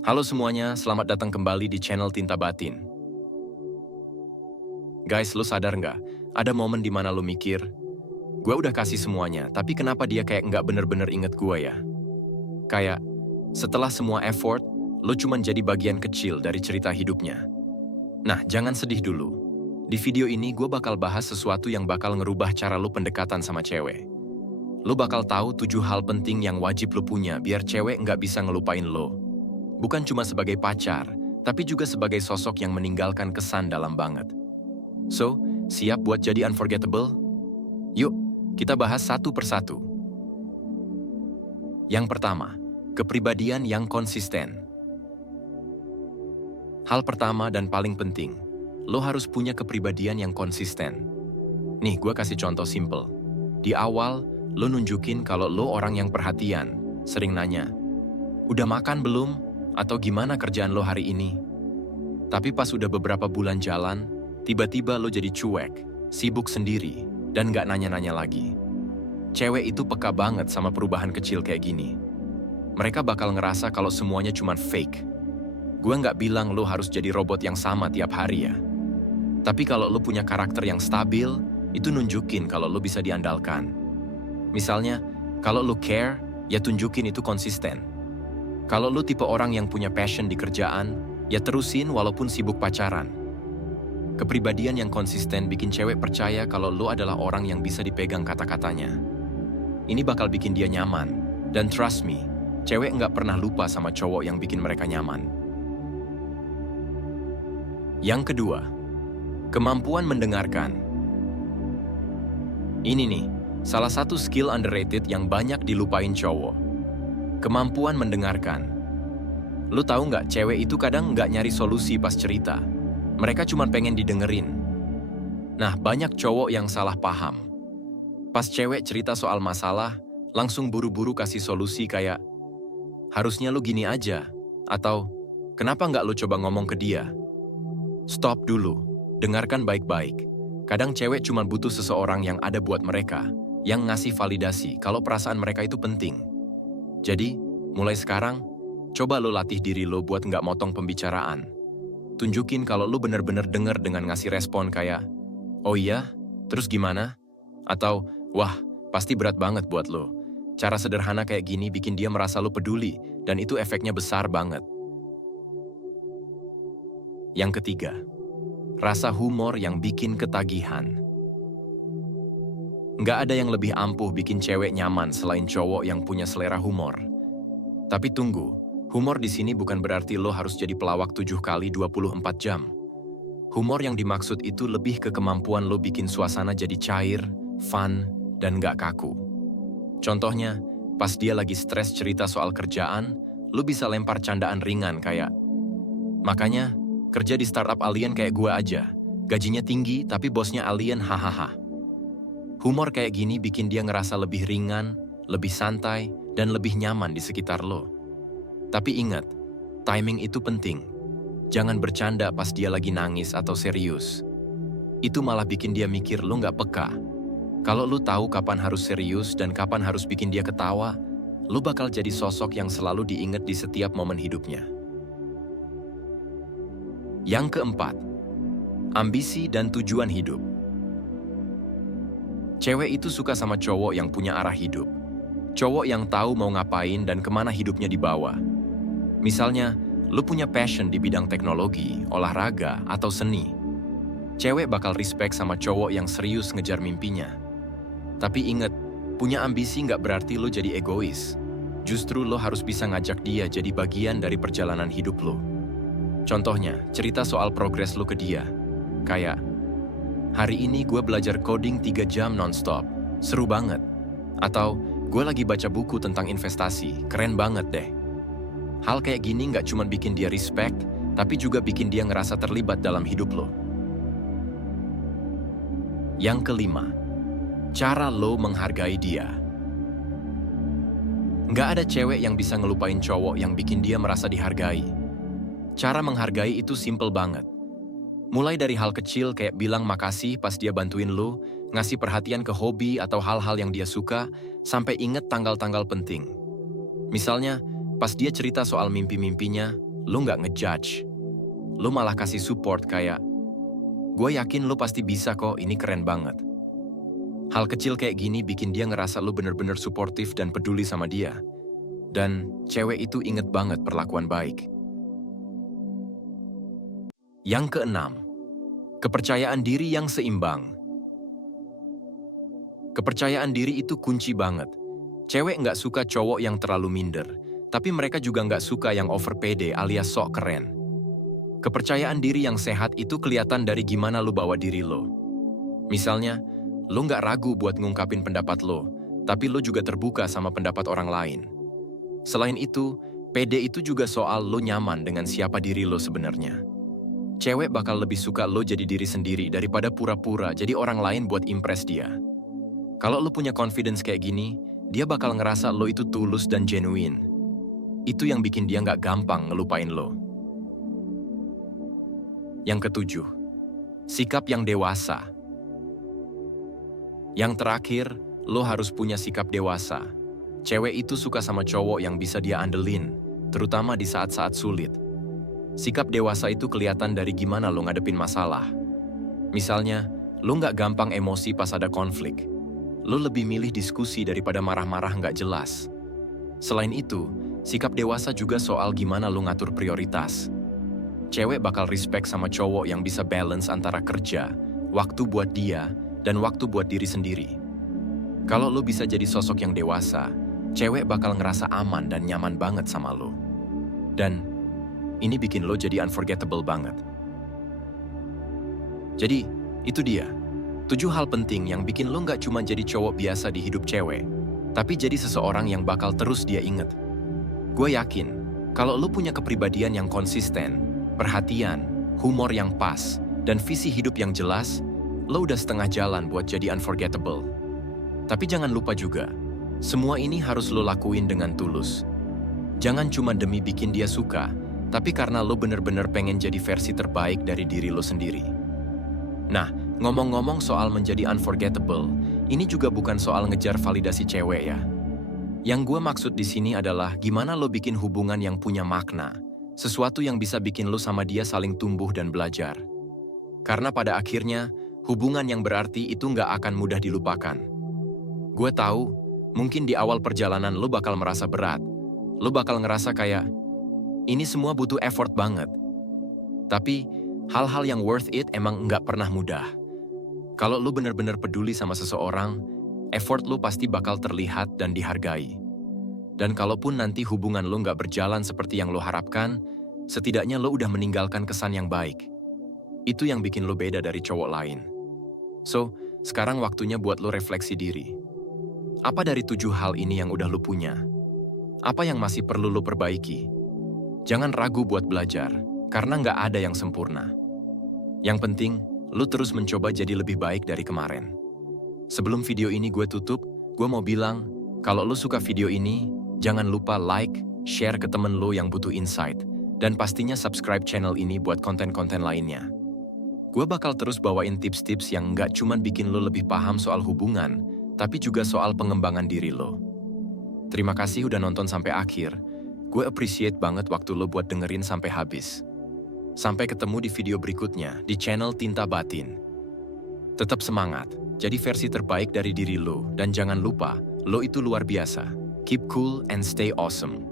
Halo semuanya, selamat datang kembali di channel Tinta Batin. Guys, lu sadar nggak? Ada momen di mana lu mikir, gue udah kasih semuanya, tapi kenapa dia kayak nggak bener-bener inget gue ya? Kayak, setelah semua effort, lu cuman jadi bagian kecil dari cerita hidupnya. Nah, jangan sedih dulu. Di video ini gue bakal bahas sesuatu yang bakal ngerubah cara lu pendekatan sama cewek. Lu bakal tahu 7 hal penting yang wajib lu punya biar cewek nggak bisa ngelupain lo. Bukan cuma sebagai pacar, tapi juga sebagai sosok yang meninggalkan kesan dalam banget. So, siap buat jadi unforgettable? Yuk, kita bahas satu persatu. Yang pertama, kepribadian yang konsisten. Hal pertama dan paling penting, lo harus punya kepribadian yang konsisten. Nih, gue kasih contoh simple. Di awal, lo nunjukin kalau lo orang yang perhatian, sering nanya, "Udah makan belum?" Atau "Gimana kerjaan lo hari ini?" Tapi pas udah beberapa bulan jalan, tiba-tiba lo jadi cuek, sibuk sendiri, dan gak nanya-nanya lagi. Cewek itu peka banget sama perubahan kecil kayak gini. Mereka bakal ngerasa kalau semuanya cuma fake. Gue gak bilang lo harus jadi robot yang sama tiap hari ya. Tapi kalau lo punya karakter yang stabil, itu nunjukin kalau lo bisa diandalkan. Misalnya, kalau lo care, ya tunjukin itu konsisten. Kalau lo tipe orang yang punya passion di kerjaan, ya terusin walaupun sibuk pacaran. Kepribadian yang konsisten bikin cewek percaya kalau lo adalah orang yang bisa dipegang kata-katanya. Ini bakal bikin dia nyaman. Dan trust me, cewek nggak pernah lupa sama cowok yang bikin mereka nyaman. Yang kedua, kemampuan mendengarkan. Ini nih, salah satu skill underrated yang banyak dilupain cowok. Kemampuan mendengarkan. Lu tahu nggak, cewek itu kadang nggak nyari solusi pas cerita. Mereka cuma pengen didengerin. Nah, banyak cowok yang salah paham. Pas cewek cerita soal masalah, langsung buru-buru kasih solusi kayak, "Harusnya lu gini aja." Atau, "Kenapa nggak lu coba ngomong ke dia?" Stop dulu, dengarkan baik-baik. Kadang cewek cuma butuh seseorang yang ada buat mereka, yang ngasih validasi kalau perasaan mereka itu penting. Jadi, mulai sekarang, coba lo latih diri lo buat nggak motong pembicaraan. Tunjukin kalau lo bener-bener denger dengan ngasih respon kayak, "Oh iya? Terus gimana?" Atau, "Wah, pasti berat banget buat lo." Cara sederhana kayak gini bikin dia merasa lo peduli, dan itu efeknya besar banget. Yang ketiga, rasa humor yang bikin ketagihan. Nggak ada yang lebih ampuh bikin cewek nyaman selain cowok yang punya selera humor. Tapi tunggu, humor di sini bukan berarti lo harus jadi pelawak 7 kali 24 jam. Humor yang dimaksud itu lebih ke kemampuan lo bikin suasana jadi cair, fun, dan nggak kaku. Contohnya, pas dia lagi stres cerita soal kerjaan, lo bisa lempar candaan ringan kayak, "Makanya, kerja di startup alien kayak gue aja. Gajinya tinggi tapi bosnya alien, hahaha." Humor kayak gini bikin dia ngerasa lebih ringan, lebih santai, dan lebih nyaman di sekitar lo. Tapi ingat, timing itu penting. Jangan bercanda pas dia lagi nangis atau serius. Itu malah bikin dia mikir lo nggak peka. Kalau lo tahu kapan harus serius dan kapan harus bikin dia ketawa, lo bakal jadi sosok yang selalu diingat di setiap momen hidupnya. Yang keempat, ambisi dan tujuan hidup. Cewek itu suka sama cowok yang punya arah hidup. Cowok yang tahu mau ngapain dan kemana hidupnya dibawa. Misalnya, lu punya passion di bidang teknologi, olahraga, atau seni. Cewek bakal respect sama cowok yang serius ngejar mimpinya. Tapi ingat, punya ambisi nggak berarti lu jadi egois. Justru lo harus bisa ngajak dia jadi bagian dari perjalanan hidup lo. Contohnya, cerita soal progres lo ke dia. Kayak, "Hari ini gue belajar coding 3 jam non-stop. Seru banget." Atau, "Gue lagi baca buku tentang investasi. Keren banget deh." Hal kayak gini nggak cuma bikin dia respect, tapi juga bikin dia ngerasa terlibat dalam hidup lo. Yang kelima, cara lo menghargai dia. Nggak ada cewek yang bisa ngelupain cowok yang bikin dia merasa dihargai. Cara menghargai itu simple banget. Mulai dari hal kecil kayak bilang makasih pas dia bantuin lo, ngasih perhatian ke hobi atau hal-hal yang dia suka, sampai inget tanggal-tanggal penting. Misalnya, pas dia cerita soal mimpi-mimpinya, lo nggak ngejudge. Lo malah kasih support kayak, gue yakin lo pasti bisa kok, ini keren banget. Hal kecil kayak gini bikin dia ngerasa lo bener-bener suportif dan peduli sama dia. Dan cewek itu inget banget perlakuan baik. Yang keenam, kepercayaan diri yang seimbang. Kepercayaan diri itu kunci banget. Cewek nggak suka cowok yang terlalu minder, tapi mereka juga nggak suka yang over pede alias sok keren. Kepercayaan diri yang sehat itu kelihatan dari gimana lo bawa diri lo. Misalnya, lo nggak ragu buat ngungkapin pendapat lo, tapi lo juga terbuka sama pendapat orang lain. Selain itu, pede itu juga soal lo nyaman dengan siapa diri lo sebenarnya. Cewek bakal lebih suka lo jadi diri sendiri daripada pura-pura jadi orang lain buat impress dia. Kalau lo punya confidence kayak gini, dia bakal ngerasa lo itu tulus dan genuine. Itu yang bikin dia nggak gampang ngelupain lo. Yang ketujuh, sikap yang dewasa. Yang terakhir, lo harus punya sikap dewasa. Cewek itu suka sama cowok yang bisa dia andelin, terutama di saat-saat sulit. Sikap dewasa itu kelihatan dari gimana lo ngadepin masalah. Misalnya, lo nggak gampang emosi pas ada konflik. Lo lebih milih diskusi daripada marah-marah nggak jelas. Selain itu, sikap dewasa juga soal gimana lo ngatur prioritas. Cewek bakal respect sama cowok yang bisa balance antara kerja, waktu buat dia, dan waktu buat diri sendiri. Kalau lo bisa jadi sosok yang dewasa, cewek bakal ngerasa aman dan nyaman banget sama lo. Dan ini bikin lo jadi unforgettable banget. Jadi, itu dia. 7 hal penting yang bikin lo nggak cuma jadi cowok biasa di hidup cewek, tapi jadi seseorang yang bakal terus dia inget. Gue yakin, kalau lo punya kepribadian yang konsisten, perhatian, humor yang pas, dan visi hidup yang jelas, lo udah setengah jalan buat jadi unforgettable. Tapi jangan lupa juga, semua ini harus lo lakuin dengan tulus. Jangan cuma demi bikin dia suka, tapi karena lo bener-bener pengen jadi versi terbaik dari diri lo sendiri. Nah, ngomong-ngomong soal menjadi unforgettable, ini juga bukan soal ngejar validasi cewek ya. Yang gue maksud di sini adalah gimana lo bikin hubungan yang punya makna, sesuatu yang bisa bikin lo sama dia saling tumbuh dan belajar. Karena pada akhirnya, hubungan yang berarti itu nggak akan mudah dilupakan. Gue tahu, mungkin di awal perjalanan lo bakal merasa berat. Lo bakal ngerasa kayak, ini semua butuh effort banget. Tapi, hal-hal yang worth it emang nggak pernah mudah. Kalau lo bener-bener peduli sama seseorang, effort lo pasti bakal terlihat dan dihargai. Dan kalaupun nanti hubungan lo nggak berjalan seperti yang lo harapkan, setidaknya lo udah meninggalkan kesan yang baik. Itu yang bikin lo beda dari cowok lain. So, sekarang waktunya buat lo refleksi diri. Apa dari 7 hal ini yang udah lo punya? Apa yang masih perlu lo perbaiki? Jangan ragu buat belajar, karena nggak ada yang sempurna. Yang penting, lo terus mencoba jadi lebih baik dari kemarin. Sebelum video ini gue tutup, gue mau bilang, kalau lo suka video ini, jangan lupa like, share ke temen lo yang butuh insight, dan pastinya subscribe channel ini buat konten-konten lainnya. Gue bakal terus bawain tips-tips yang nggak cuma bikin lo lebih paham soal hubungan, tapi juga soal pengembangan diri lo. Terima kasih udah nonton sampai akhir. Gue appreciate banget waktu lo buat dengerin sampai habis. Sampai ketemu di video berikutnya di channel Tinta Batin. Tetap semangat, jadi versi terbaik dari diri lo, dan jangan lupa, lo itu luar biasa. Keep cool and stay awesome.